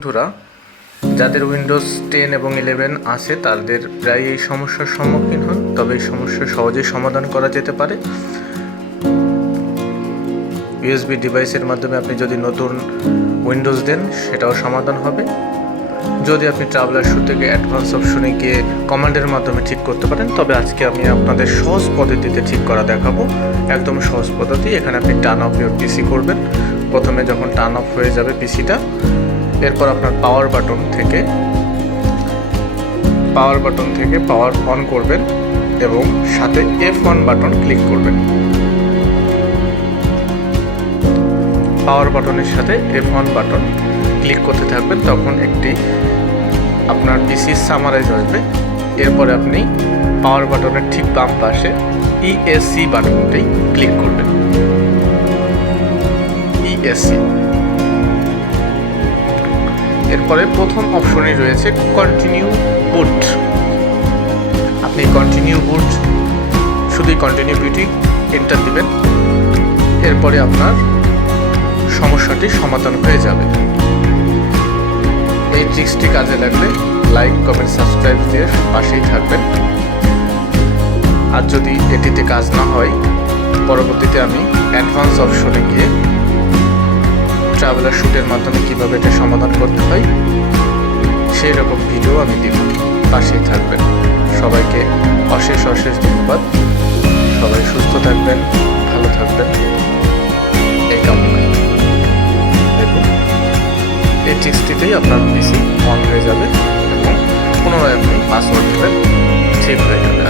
বন্ধুরা, যাদের উইন্ডোজ 10 এবং 11 আছে তাদের প্রায় এই সমস্যার সম্মুখীন হন, তবে এই সমস্যা সহজেই সমাধান করা যেতে পারে। ইউএসবি ডিভাইসের মাধ্যমে আপনি যদি নতুন উইন্ডোজ দেন সেটাও সমাধান হবে। যদি আপনি ট্রাভেলার শু থেকে অ্যাডভান্স অপশনে গিয়ে কমান্ডের মাধ্যমে ঠিক করতে পারেন, তবে আজকে আমি আপনাদের সহজ পদ্ধতিতে ঠিক করা দেখাবো। একদম সহজ পদ্ধতি। এখানে আপনি টার্ন অফ ইউর পিসি করবেন। প্রথমে যখন টার্ন অফ হয়ে যাবে পিসিটা, এরপর আপনার পাওয়ার বাটন থেকে পাওয়ার অন করবেন এবং সাথে F1 বাটন ক্লিক করবেন। পাওয়ার বাটনের সাথে F1 বাটন ক্লিক করতে থাকবেন, তখন একটি আপনার পিসি সামারাইজ আসবে। এরপরে আপনি পাওয়ার বাটনের ঠিক বাম পাশে ESC বাটনটি ক্লিক করবেন। ESC। এরপরে প্রথম অপশনে রয়েছে কন্টিনিউ বুট। আপনি কন্টিনিউ বুট, শুধুই কন্টিনিউ বুটিং এন্টার দিবেন। এরপরে আপনার সমস্যাটি সমাধান হয়ে যাবে। এই ট্রিক্সটি কাজে লাগলে লাইক, কমেন্ট, সাবস্ক্রাইব দিয়ে পাশেই থাকবেন। আর যদি এটিতে কাজ না হয়, পরবর্তীতে আমি অ্যাডভান্স অপশনে গিয়ে ট্রাভেলার শুটের মাধ্যমে কীভাবে এটা সমাধান করতে হয় সেই রকম ভিডিও আমি দিব। পাশেই থাকবেন। সবাইকে অশেষ ধন্যবাদ। সবাই সুস্থ থাকবেন, ভালো থাকবেন, এই কামনায়। দেখুন, এই ট্রিক্সটিতেই আপনার পিসি অন হয়ে যাবে এবং পুনরায় আপনি পাসওয়ার্ড দেবেন, ঠিক হয়ে যাবে।